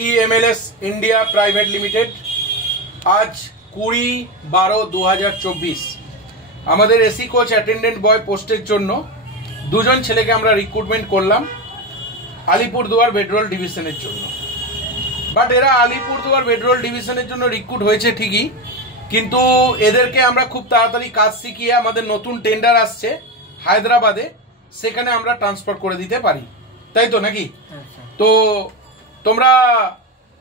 PMLS India private limited আজ 20/12/2024 আমাদের AC coach attendant বয় পোস্টের জন্য দুজন ছেলেকে আমরা রিক্রুটমেন্ট করলাম আলিপুরদুয়ার বেডরোল ডিভিশনের জন্য। বাট এরা আলিপুরদুয়ার বেডরোল ডিভিশনের জন্য রিক্রুট হয়েছে ঠিকই, কিন্তু এদেরকে আমরা খুব তাড়াতাড়ি কাজ শিখিয়ে আমাদের নতুন টেন্ডার আসছে হায়দ্রাবাদে, সেখানে আমরা ট্রান্সফার করে দিতে পারি, তাই তো নাকি? তো তোমরা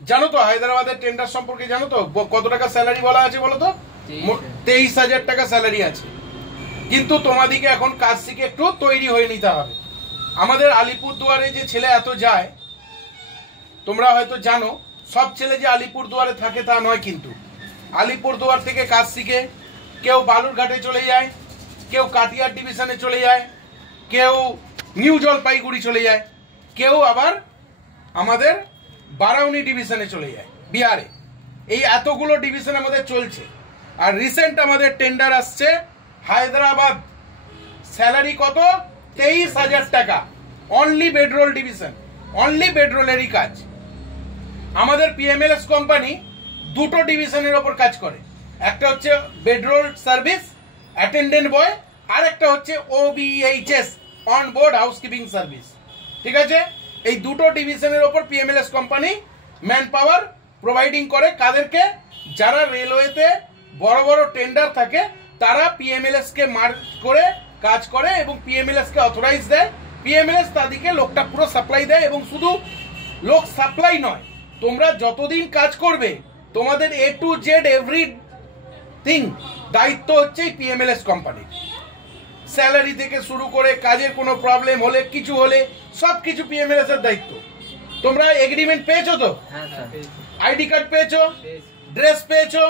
জানো তো হায়দ্রাবাদের টেন্ডার সম্পর্কে জানো তো? কত টাকা স্যালারি বলা আছে বলো তো? 23,000 টাকা স্যালারি আছে। কিন্তু তোমাদিকে এখন কাজ শিখে একটু তৈরি হয়ে নিতে হবে। আমাদের আলিপুরদুয়ারে যে ছেলে এত যায়, তোমরা হয়তো জানো, সব ছেলে যে আলিপুরদুয়ারে থাকে তা নয়, কিন্তু আলিপুরদুয়ার থেকে কাজ শিখে কেউ বালুরঘাটে চলে যায়, কেউ কাটিয়ার ডিভিশনে চলে যায়, কেউ নিউ জলপাইগুড়ি চলে যায়, কেউ আবার আমাদের বারাউনি ডিভিশনে চলে যায় বিহারে। এই এতগুলো ডিভিশন আমাদের চলছে। আর রিসেন্ট আমাদের টেন্ডার আসছে হায়দ্রাবাদ, স্যালারি কত? 23,000 টাকা, অনলি বেডরোল ডিভিশন, অনলি বেডরোলেরই কাজ। আমাদের পিএমএলএস কোম্পানি দুটো ডিভিশনের ওপর কাজ করে, একটা হচ্ছে বেডরোল সার্ভিস অ্যাটেন্ডেন্ট বয়, আর একটা হচ্ছে OBHS on board housekeeping service. ঠিক আছে, এই দুটো ডিভিশনের ওপর PMLS company man power providing করে। কাদেরকে? যারা রেলওয়েতে বড় বড় টেন্ডার থাকে তারা পিএমএলএস কে মার্ক করে কাজ করে এবং পিএমএলএস কে অথরাইজ দেয়। পিএমএলএস তাদেরকে লোকটা পুরো সাপ্লাই দেয়, এবং শুধু লোক সাপ্লাই নয়, তোমরা যতদিন কাজ করবে তোমাদের A to Z এভরিথিং দায়িত্ব হচ্ছে পিএমএলএস কোম্পানির। স্যালারি থেকে শুরু করে কাজের কোনো প্রবলেম হলে, কিছু হলে, সবকিছু পিএমএলএস এর দায়িত্ব। তোমরা এগ্রিমেন্ট পেয়েছো তো? আইডি কার্ড পেয়েছো? ড্রেস পেয়েছো?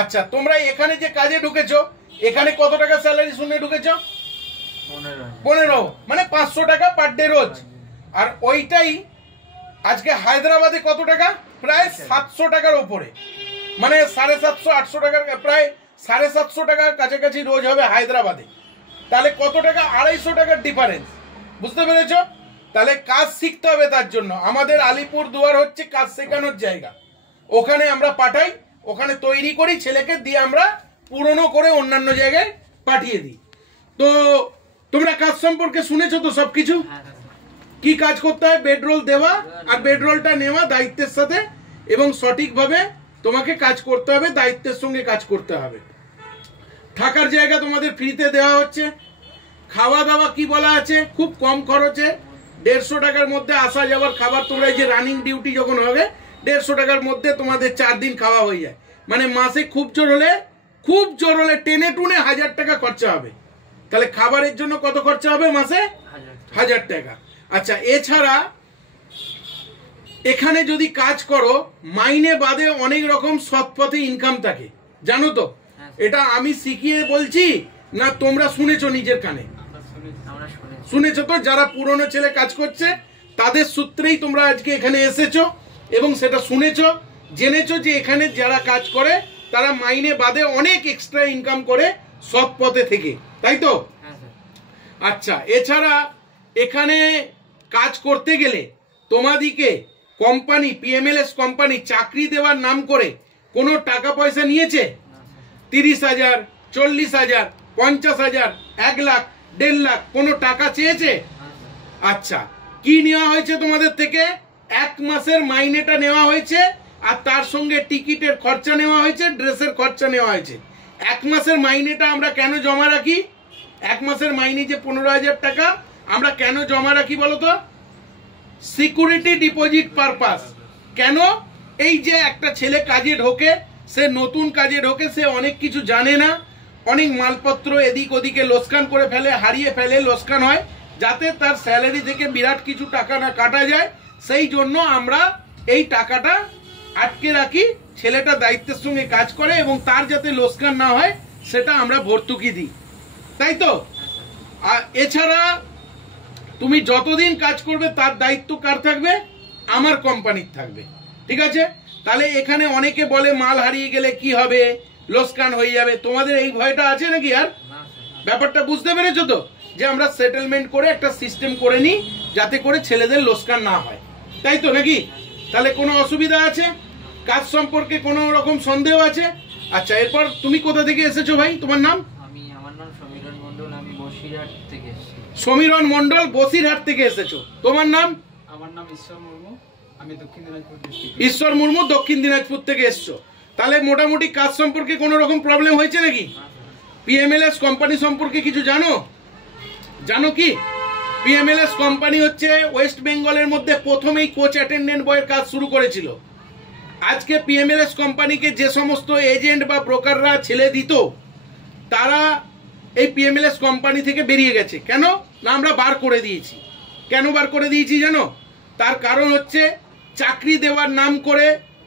আচ্ছা, তোমরা এখানে যে কাজে ঢুকেছো, এখানে কত টাকা স্যালারি শুনে ঢুকেছো? 15, মানে 500 টাকা পার ডে রোজ। আর ওইটাই আজকে হায়দ্রাবাদে কত টাকা? প্রায় 700 টাকার উপরে, মানে 750-800 টাকার, প্রায় 750 টাকার কাছাকাছি রোজ হবে হায়দ্রাবাদে। তাহলে কত টাকা? 250 টাকার ডিফারেন্স। বুঝতে পেরেছো? তাহলে কাজ শিখতে হবে। তার জন্য আমাদের আলিপুরদুয়ার হচ্ছে কাজ শেখানোর জায়গা। ওখানে আমরা পাঠাই, ওখানে তৈরি করি ছেলেকে, দিয়ে আমরা পুরনো করে অন্যান্য জায়গায় পাঠিয়ে দিই। তো তোমরা কাজ সম্পর্কে শুনেছো তো সবকিছু? কি কাজ করতে হয়? বেডরোল দেওয়া আর বেডরোলটা নেওয়া দায়িত্বের সাথে, এবং সঠিকভাবে তোমাকে কাজ করতে হবে, দায়িত্বের সঙ্গে কাজ করতে হবে। থাকার জায়গা তোমাদের ফ্রিতে দেওয়া হচ্ছে। খাওয়া দাওয়া কি বলা আছে? খুব কম খরচে 150 টাকার মধ্যে আসা যাওয়ার খাবার। তোমরা এই যে রানিং ডিউটি যখন হবে 150 টাকার মধ্যে তোমাদের 4 দিন খাওয়া হয়ে যায়। মানে মাসে খুব জোর হলে টেনে টুনে 1000 টাকা খরচা হবে। তাহলে খাবারের জন্য কত খরচা হবে মাসে? 1000 টাকা। আচ্ছা, এছাড়া এখানে যদি কাজ করো মাইনে বাদে অনেক রকম সৎ পথে ইনকাম থাকে, জানো তো? এটা আমি শিখিয়ে বলছি না তোমরা শুনেছো নিজের কানে? শুনেছো তো? যারা পুরনো ছেলে কাজ করছে তাদের সূত্রেই তোমরা আজকে এখানে এসেছো এবং সেটা শুনেছো, জেনেছো যে এখানে যারা কাজ করে তারা মাইনে বাদে অনেক এক্সট্রা ইনকাম করে সৎ পথে থেকে, তাই তো? আচ্ছা, এছাড়া এখানে কাজ করতে গেলে তোমাদিকে কোম্পানি, পিএমএলএস কোম্পানি চাকরি দেওয়ার নাম করে কোনো টাকা পয়সা নিয়েছে? 30,000, 40,000, 50,000, 1 লাখ, 1.5 লাখ কোনো টাকা চেয়েছে? আচ্ছা, কি নেওয়া হয়েছে তোমাদের থেকে? 1 মাসের মাইনেটা নেওয়া হয়েছে, আর তার সঙ্গে টিকিটের খরচা নেওয়া হয়েছে, ড্রেসের খরচা নেওয়া হয়েছে। 1 মাসের মাইনেটা আমরা কেন জমা রাখি? 1 মাসের মাইনে যে 15,000 টাকা আমরা কেন জমা রাখি বলো তো? Security deposit purpose. কেন? এই যে একটা ছেলে কাজে ঢোকে, সে নতুন কাজে ঢোকে, সে অনেক কিছু জানে না, অনেক মালপত্র এদিক ওদিকে লোসকান করে ফেলে, হারিয়ে ফেলে, লোসকান হয়, যাতে তার স্যালারি থেকে বিরাট কিছু টাকা না কাটা যায়, সেই জন্য আমরা এই টাকাটা আটকে রাখি। ছেলেটা দায়িত্বের সঙ্গে কাজ করে এবং তার যাতে লোসকান না হয় সেটা আমরা ভর্তুকি দিই, তাই তো? আর এছাড়া তুমি যতদিন কাজ করবে তার দায়িত্ব কার থাকবে? আমার কোম্পানির থাকবে। ঠিক আছে? তাহলে এখানে অনেকে বলে মাল হারিয়ে গেলে কি হবে, লোসকান হয়ে যাবে। তোমাদের এই ভয়টা আছে নাকি? আর ব্যাপারটা বুঝতে পেরেছো তো? যে আমরা সেটেলমেন্ট করে একটা সিস্টেম করে নিই যাতে করে ছেলেদের লোসকান না হয়, তাই তো নাকি? তাহলে কোনো অসুবিধা আছে? কাজ সম্পর্কে কোনো রকম সন্দেহ আছে? আচ্ছা, এরপর তুমি কোথা থেকে এসেছো ভাই? তোমার নাম? আমার নাম সমীরণ মণ্ডল, আমি বসিরহাট থেকে এসেছি। সমীরণ মণ্ডল, বসিরহাট থেকে এসেছো। তোমার নাম? আমার নাম ঈশ্বর মুর্মু, আমি দক্ষিণ দিনাজপুর ডিস্ট্রিক্ট। ঈশ্বর মুর্মু, দক্ষিণ দিনাজপুর থেকে এসছো। তাহলে মোটামুটি কাজ সম্পর্কে কোনো রকম প্রবলেম হয়েছে নাকি? পিএমএলএস কোম্পানি সম্পর্কে কিছু জানো? জানো কি? পিএমএলএস কোম্পানি হচ্ছে ওয়েস্ট বেঙ্গলের মধ্যে প্রথমেই কোচ অ্যাটেন্ডেন্ট বয়ের কাজ শুরু করেছিল। আজকে পিএমএলএস কোম্পানিকে যে সমস্ত এজেন্ট বা ব্রোকাররা ছেলে দিত, তারা এই পিএমএলএস কোম্পানি থেকে বেরিয়ে গেছে। কেন না? আমরা বার করে দিয়েছি। কেন বার করে দিয়েছি জানো? তার কারণ হচ্ছে চাকরি দেওয়ার নাম করে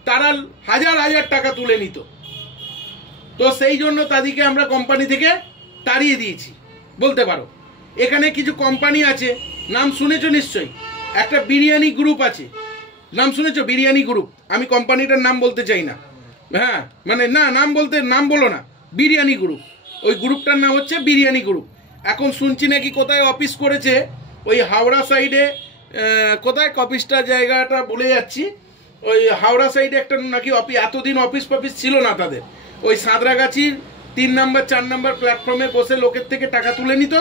তারা হাজার হাজার টাকা তুলে নিত। তো সেই জন্য তাদেরকে আমরা কোম্পানি থেকে তাড়িয়ে দিয়েছি বলতে পারো। এখানে কিছু কোম্পানি আছে, নাম শুনেছো নিশ্চয়ই। একটা বিরিয়ানি গ্রুপ আছে, নাম শুনেছো? বিরিয়ানি গ্রুপ। আমি কোম্পানিটার নাম বলতে চাই না, হ্যাঁ, মানে না, নাম বলো না, বিরিয়ানি গ্রুপ। ওই গ্রুপটার নাম হচ্ছে বিরিয়ানি গ্রুপ। এখন শুনছি নাকি কোথায় অফিস করেছে, ওই হাওড়া সাইডে, কোথায় অফিসটা জায়গাটা বলে যাচ্ছি, ওই হাওড়া সাইডে একটা নাকি অফিস, এতদিন অফিস ছিল না তাদের। ওই সাঁতরাগাছির 3 নম্বর 4 নম্বর প্ল্যাটফর্মে বসে লোকের থেকে টাকা তুলে নিত,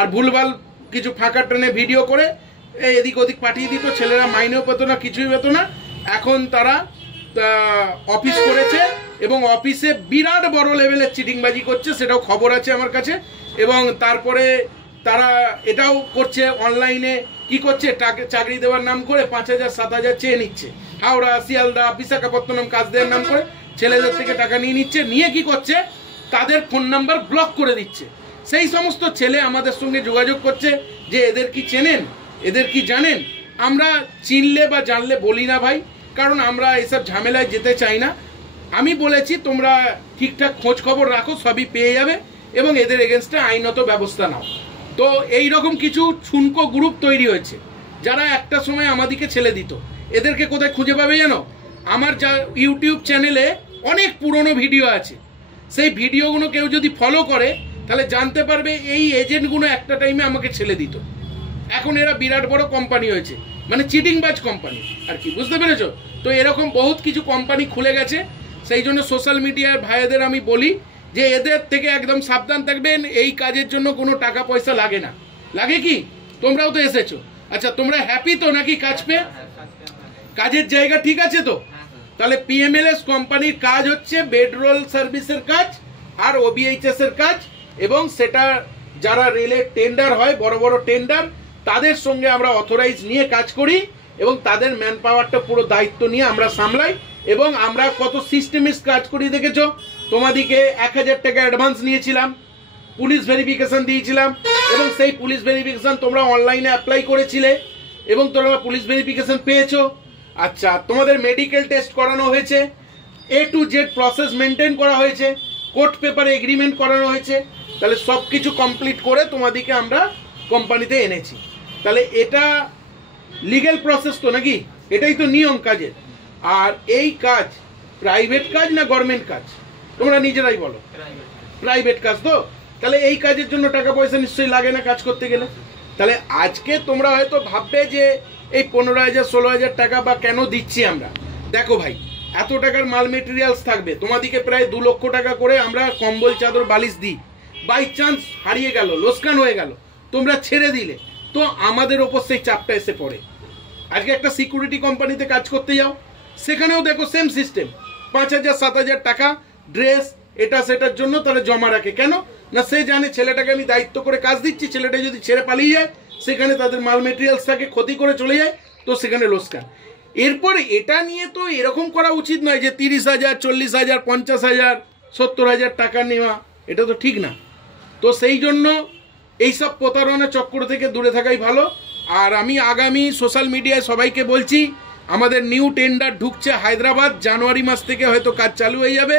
আর ভুলভাল কিছু ফাঁকা ট্রেনে ভিডিও করে এদিক ওদিক পাঠিয়ে দিত। ছেলেরা মাইনেও পেত না, কিছুই পেত না। এখন তারা অফিস করেছে এবং অফিসে বিরাট বড় লেভেলের চিটিংবাজি করছে, সেটাও খবর আছে আমার কাছে। এবং তারপরে তারা এটাও করছে, অনলাইনে কি করছে, চাকরি দেওয়ার নাম করে 5,000 7,000 চেয়ে নিচ্ছে। হাওড়া, শিয়ালদা, বিশাখাপত্তনম কাজ দেওয়ার নাম করে ছেলেদের থেকে টাকা নিয়ে নিচ্ছে। নিয়ে কি করছে, তাদের ফোন নাম্বার ব্লক করে দিচ্ছে। সেই সমস্ত ছেলে আমাদের সঙ্গে যোগাযোগ করছে যে এদের কি চেনেন, এদের কি জানেন। আমরা চিনলে বা জানলে বলি না ভাই, কারণ আমরা এসব ঝামেলায় যেতে চাই না। আমি বলেছি তোমরা ঠিকঠাক খোঁজ খবর রাখো, সবই পেয়ে যাবে এবং এদের এগেনস্টে আইনত ব্যবস্থা নাও। তো এই রকম কিছু ছুনকো গ্রুপ তৈরি হয়েছে, যারা একটা সময় আমাদেরকে ছেলে দিত। এদেরকে কোথায় খুঁজে পাবে জানো? আমার যা ইউটিউব চ্যানেলে অনেক পুরনো ভিডিও আছে, সেই ভিডিওগুলো কেউ যদি ফলো করে তাহলে জানতে পারবে এই এজেন্টগুলো একটা টাইমে আমাকে ছেলে দিত। এখন এরা বিরাট বড় কোম্পানি হয়েছে, মানে চিটিংবাজ কোম্পানি আর কি, বুঝতে পেরেছো? তো এরকম বহুত কিছু কোম্পানি খুলে গেছে। সেই জন্য সোশ্যাল মিডিয়ার ভাইদের আমি বলি যে এদের থেকে একদম সাবধান থাকবেন। এই কাজের জন্য কোনো টাকা পয়সা লাগে না। লাগে কি? তোমরাও তো এসেছো। আচ্ছা, তোমরা হ্যাপি তো নাকি কাজ পেয়ে? কাজের জায়গা ঠিক আছে তো? তাহলে পিএমএলএস কোম্পানির কাজ হচ্ছে বেডরোল সার্ভিসের কাজ আর ওবিএইচএস এর কাজ, এবং সেটা যারা রেলের টেন্ডার হয়, বড় বড় টেন্ডার, তাদের সঙ্গে আমরা অথরাইজ নিয়ে কাজ করি এবং তাদের ম্যান পাওয়ারটা পুরো দায়িত্ব নিয়ে আমরা সামলাই। এবং আমরা কত সিস্টেমিক কাজ করি দেখেছো। তোমাদিকে 1,000 টাকা অ্যাডভান্স নিয়েছিলাম, পুলিশ ভেরিফিকেশন দিয়েছিলাম, এবং সেই পুলিশ ভেরিফিকেশন তোমরা অনলাইনে অ্যাপ্লাই করেছিলে এবং তোমরা পুলিশ ভেরিফিকেশন পেয়েছো। আচ্ছা, তোমাদের মেডিকেল টেস্ট করানো হয়েছে, A to Z process maintain করা হয়েছে, কোর্ট পেপারে এগ্রিমেন্ট করানো হয়েছে। তাহলে সব কিছু কমপ্লিট করে তোমাদিকে আমরা কোম্পানিতে এনেছি। তাহলে এটা লিগ্যাল প্রসেস তো নাকি? এটাই তো নিয়ম কাজের। আর এই কাজ প্রাইভেট কাজ না গভর্নমেন্ট কাজ? তোমরা নিজেরাই বলো। প্রাইভেট কাজ তো। তাহলে এই কাজের জন্য টাকা পয়সা নিশ্চয়ই লাগে না কাজ করতে গেলে। তাহলে আজকে তোমরা হয়তো ভাববে যে এই 15,000 16,000 টাকা বা কেন দিচ্ছি আমরা। দেখো ভাই, এত টাকার মাল মেটেরিয়ালস থাকবে, তোমাদিকে প্রায় 2 লক্ষ টাকা করে আমরা কম্বল চাদর বালিশ দিই। বাই চান্স হারিয়ে গেল, লোকসান হয়ে গেল, তোমরা ছেড়ে দিলে, তো আমাদের ওপর সেই চাপটা এসে পড়ে। আজকে একটা সিকিউরিটি কোম্পানিতে কাজ করতে যাও, সেখানেও দেখো সেম সিস্টেম। 5,000 7,000 টাকা ড্রেস এটা সেটার জন্য তারা জমা রাখে। কেন না? সে জানে ছেলেটাকে আমি দায়িত্ব করে কাজ দিচ্ছি, ছেলেটা যদি ছেড়ে পালিয়ে যায়, সেখানে তাদের মাল মেটেরিয়ালস থাকে, ক্ষতি করে চলে যায়, তো সেখানে লোকসান। এরপরে এটা নিয়ে তো এরকম করা উচিত নয় যে 30,000 40,000 50,000 70,000 টাকা নেওয়া, এটা তো ঠিক না। তো সেই জন্য এইসব প্রতারণা চক্র থেকে দূরে থাকাই ভালো। আর আমি আগামী সোশ্যাল মিডিয়ায় সবাইকে বলছি, আমাদের নিউ টেন্ডার ঢুকছে হায়দ্রাবাদ, জানুয়ারি মাস থেকে হয়তো কাজ চালু হয়ে যাবে।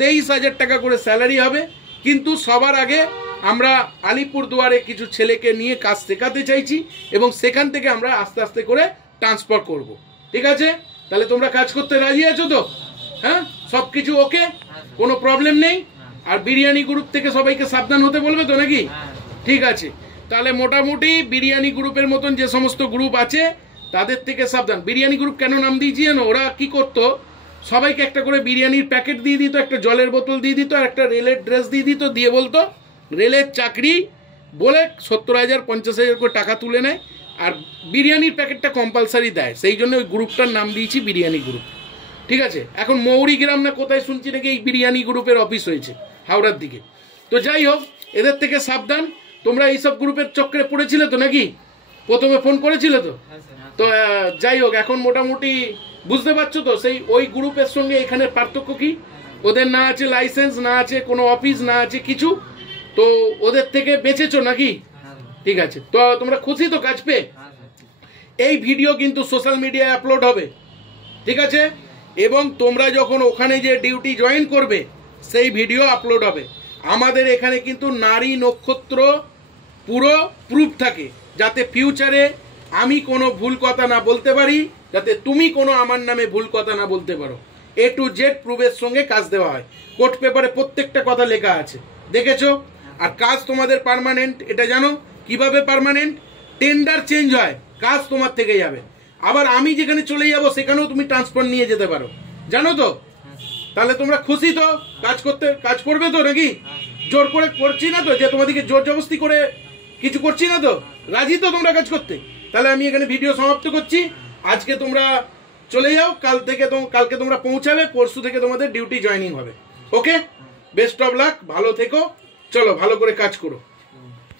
23,000 টাকা করে স্যালারি হবে। কিন্তু সবার আগে আমরা আলিপুরদুয়ারে কিছু ছেলেকে নিয়ে কাজ শেখাতে চাইছি এবং সেখান থেকে আমরা আস্তে আস্তে করে ট্রান্সফার করব। ঠিক আছে? তাহলে তোমরা কাজ করতে রাজি আছো তো? হ্যাঁ, সব কিছু ওকে, কোনো প্রবলেম নেই। আর বিরিয়ানি গ্রুপ থেকে সবাইকে সাবধান হতে বলবে তো নাকি? ঠিক আছে। তাহলে মোটামুটি বিরিয়ানি গ্রুপের মতন যে সমস্ত গ্রুপ আছে তাদের থেকে সাবধান। বিরিয়ানি গ্রুপ কেন নাম দিয়েছি জানো? ওরা কি করতো, সবাইকে একটা করে বিরিয়ানির প্যাকেট দিয়ে দিত, একটা জলের বোতল দিয়ে দিত, আর একটা রেলের ড্রেস দিয়ে দিত, দিয়ে বলতো রেলের চাকরি বলে 70,000 50,000 করে টাকা তুলে নেয়, আর বিরিয়ানির প্যাকেটটা কম্পালসারি দেয়। সেই জন্য ওই গ্রুপটার নাম দিয়েছি বিরিয়ানি গ্রুপ। ঠিক আছে, এখন মৌরিগ্রাম না কোথায় শুনছি নাকি এই বিরিয়ানি গ্রুপের অফিস হয়েছে হাওড়ার দিকে। তো যাই হোক, এদের থেকে সাবধান। তোমরা এইসব গ্রুপের চক্রে পড়েছিলে তো নাকি? প্রথমে ফোন করেছিলে তো? তো যাই হোক, এখন মোটামুটি বুঝতে পারছো তো সেই ওই গ্রুপের সঙ্গে এখানে পার্থক্য কি? ওদের না আছে লাইসেন্স, না আছে কোনো অফিস, না আছে কিছু। তো ওদের থেকে বেঁচেছো নাকি? ঠিক আছে, তো তোমরা খুশি তো কাজ পেয়ে? এই ভিডিও কিন্তু সোশ্যাল মিডিয়ায় আপলোড হবে, ঠিক আছে? এবং তোমরা যখন ওখানে যে ডিউটি জয়েন করবে সেই ভিডিও আপলোড হবে। আমাদের এখানে কিন্তু নারী নক্ষত্র পুরো প্রুফ থাকে, যাতে ফিউচারে আমি কোনো ভুল কথা না বলতে পারি, যাতে তুমি কোনো আমার নামে ভুল কথা না বলতে পারো। A to Z প্রুফের সঙ্গে কাজ দেওয়া হয়, কোর্ট পেপারে প্রত্যেকটা কথা লেখা আছে, দেখেছো? আর কাজ তোমাদের পার্মানেন্ট, এটা জানো? কিভাবে পার্মানেন্ট? টেন্ডার চেঞ্জ হয়, কাজ তোমার থেকে যাবে। আবার আমি যেখানে চলে যাব সেখানেও তুমি ট্রান্সফার নিয়ে যেতে পারো, জানো তো? তাহলে তোমরা খুশি তো? কাজ করবে তো নাকি? জোর করে করছি না তো, যে তোমাদেরকে জোর জবরদস্তি করে কিছু করছি না তো? রাজি তো তোমরা কাজ করতে? তাহলে আমি এখানে ভিডিও সমাপ্ত করছি। আজকে তোমরা চলে যাও, কালকে তোমরা পৌঁছাবে, পরশু থেকে তোমাদের ডিউটি জয়েনিং হবে। ওকে, বেস্ট অফ লাক, ভালো থেকো, চলো ভালো করে কাজ করো।